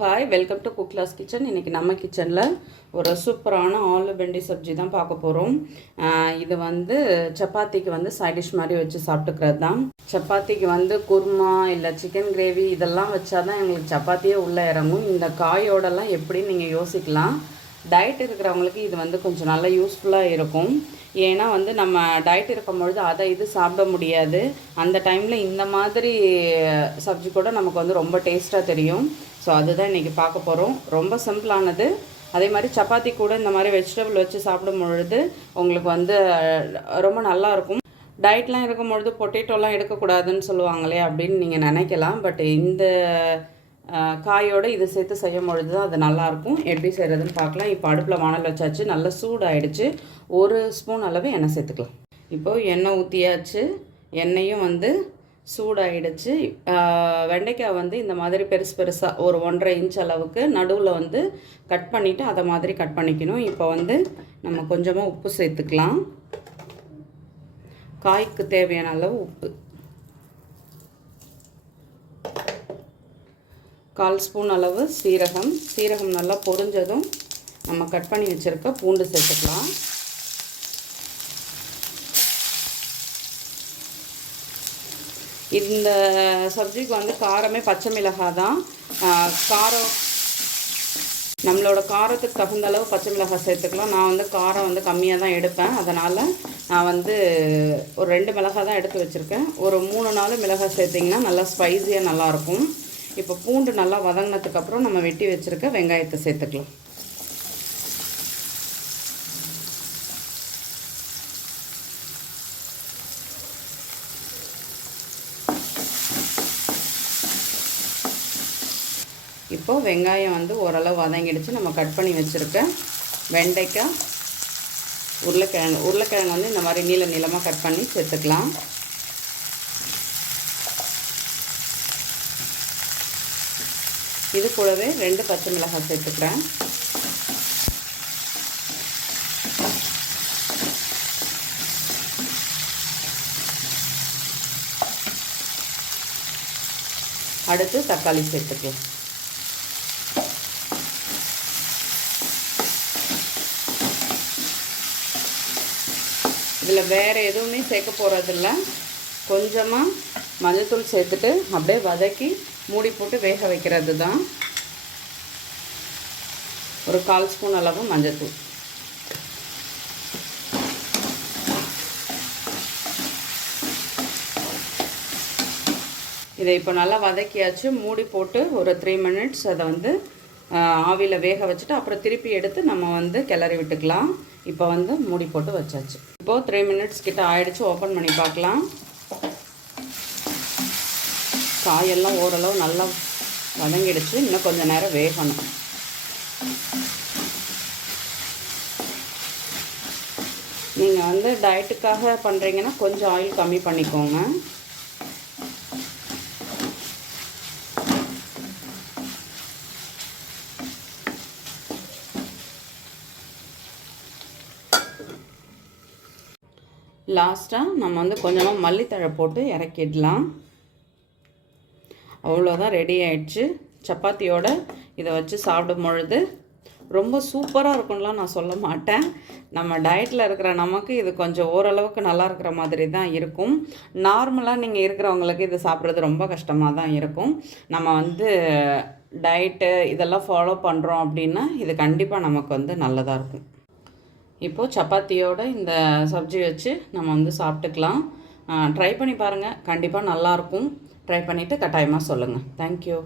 Hi welcome to cook class kitchen. இன்றைக்கி நம்ம கிச்சனில் ஒரு சூப்பரான ஆலு பெண்டி சப்ஜி தான் பார்க்க போகிறோம். இது வந்து சப்பாத்திக்கு வந்து சைடிஷ் மாதிரி வச்சு சாப்பிட்டுக்கிறது தான். சப்பாத்திக்கு வந்து குருமா இல்லை சிக்கன் கிரேவி இதெல்லாம் வச்சா தான் எங்களுக்கு சப்பாத்தியே உள்ளே இறங்கும். இந்த காயோடலாம் எப்படி நீங்கள் யோசிக்கலாம். டயட் இருக்கிறவங்களுக்கு இது வந்து கொஞ்சம் நல்லா யூஸ்ஃபுல்லாக இருக்கும். ஏன்னா வந்து நம்ம டயட் இருக்கும் பொழுது அதை இது சாப்பிட முடியாது. அந்த டைமில் இந்த மாதிரி சப்ஜி கூட நமக்கு வந்து ரொம்ப டேஸ்ட்டாக தெரியும். ஸோ அதுதான் இன்றைக்கி பார்க்க போகிறோம். ரொம்ப சிம்பிளானது. அதே மாதிரி சப்பாத்தி கூட இந்த மாதிரி வெஜிடபிள் வச்சு சாப்பிடும் பொழுது உங்களுக்கு வந்து ரொம்ப நல்லாயிருக்கும். டயட்லாம் இருக்கும் பொழுது பொட்டேட்டோலாம் எடுக்கக்கூடாதுன்னு சொல்லுவாங்களே அப்படின்னு நீங்கள் நினைக்கலாம். பட் இந்த காயோடு இது சேர்த்து செய்யும் பொழுது தான் அது நல்லாயிருக்கும். எப்படி செய்கிறதுன்னு பார்க்கலாம். இப்போ அடுப்பில் வானல் வச்சாச்சு, நல்லா சூடாகிடுச்சு. 1 ஸ்பூன் அளவு எண்ணெய் சேர்த்துக்கலாம். இப்போது எண்ணெய் ஊற்றியாச்சு, எண்ணெயும் வந்து சூடாகிடுச்சு. வெண்டைக்காய் வந்து இந்த மாதிரி பெருசாக ஒரு 1.5 இன்ச் அளவுக்கு நடுவில் வந்து கட் பண்ணிவிட்டு அதை மாதிரி கட் பண்ணிக்கணும். இப்போ வந்து நம்ம கொஞ்சமாக உப்பு சேர்த்துக்கலாம். காய்க்கு தேவையான அளவு உப்பு. 1/4 ஸ்பூன் அளவு சீரகம் நல்லா பொரிஞ்சதும் நம்ம கட் பண்ணி வச்சுருக்க பூண்டு சேர்த்துக்கலாம். இந்த சப்ஜிக்கு வந்து காரமே பச்சை மிளகாய் தான். காரம் நம்மளோட காரத்துக்கு தகுந்த அளவு பச்சை மிளகாய் சேர்த்துக்கலாம். நான் வந்து காரம் வந்து கம்மியாக தான் எடுப்பேன். அதனால் நான் வந்து ஒரு 2 மிளகாய் தான் எடுத்து வச்சுருக்கேன். ஒரு 3-4 மிளகாய் சேர்த்திங்கன்னா நல்லா ஸ்பைஸியாக நல்லாயிருக்கும். இப்போ பூண்டு நல்லா வதங்கினதுக்கப்புறம் நம்ம வெட்டி வச்சுருக்க வெங்காயத்தை சேர்த்துக்கலாம். இப்போது வெங்காயம் வந்து ஓரளவு வதங்கிடுச்சு. நம்ம கட் பண்ணி வச்சுருக்க வெண்டைக்காய், உருளைக்கிழங்கு வந்து இந்த மாதிரி நீளமாக கட் பண்ணி சேர்த்துக்கலாம். இது கூடவே 2 பச்சை மிளகாய் சேர்த்துக்கிறேன். அடுத்து தக்காளி சேர்த்துக்கலாம். இதில் வேறு எதுவுமே சேர்க்க போகிறதில்ல. கொஞ்சமாக மஞ்சள்தூள் சேர்த்துட்டு அப்படியே வதக்கி மூடி போட்டு வேக வைக்கிறது தான். ஒரு 1/4 ஸ்பூன் அளவு மஞ்சள்தூள். இதை இப்போ நல்லா வதக்கியாச்சு. மூடி போட்டு ஒரு 3 மினிட்ஸ் அதை வந்து ஆவியில் வேக வச்சுட்டு அப்புறம் திருப்பி எடுத்து நம்ம வந்து கிளறி விட்டுக்கலாம். இப்போ வந்து மூடி போட்டு வச்சாச்சு. இப்போது 3 மினிட்ஸ் கிட்ட ஆயிடுச்சு. ஓப்பன் பண்ணி பார்க்கலாம். காயெல்லாம் ஓரளவு நல்லா வதங்கிடுச்சு. இன்னும் கொஞ்சம் நேரம் வேகணும். நீங்கள் வந்து டயட்டுக்காக பண்ணுறீங்கன்னா கொஞ்சம் ஆயில் கம்மி பண்ணிக்கோங்க. லாஸ்ட்டாக நம்ம வந்து கொஞ்சமாக மல்லித்தழை போட்டு இறக்கிடலாம். அவ்வளோதான், ரெடி ஆகிடுச்சு. சப்பாத்தியோட இதை வச்சு சாப்பிடும் பொழுது ரொம்ப சூப்பராக இருக்கும்லாம் நான் சொல்ல மாட்டேன். நம்ம டயட்டில் இருக்கிற நமக்கு இது கொஞ்சம் ஓரளவுக்கு நல்லா இருக்கிற மாதிரி தான் இருக்கும். நார்மலாக நீங்கள் இருக்கிறவங்களுக்கு இது சாப்பிட்றது ரொம்ப கஷ்டமாக தான் இருக்கும். நம்ம வந்து டயட்டு இதெல்லாம் ஃபாலோ பண்ணுறோம் அப்படின்னா இது கண்டிப்பாக நமக்கு வந்து நல்லதாக இருக்கும். இப்போது சப்பாத்தியோட இந்த சப்ஜி வச்சு நம்ம வந்து சாப்பிட்டுக்கலாம். ட்ரை பண்ணி பாருங்கள், கண்டிப்பாக நல்லாயிருக்கும். ட்ரை பண்ணிவிட்டு கட்டாயமாக சொல்லுங்கள். தேங்க்யூ.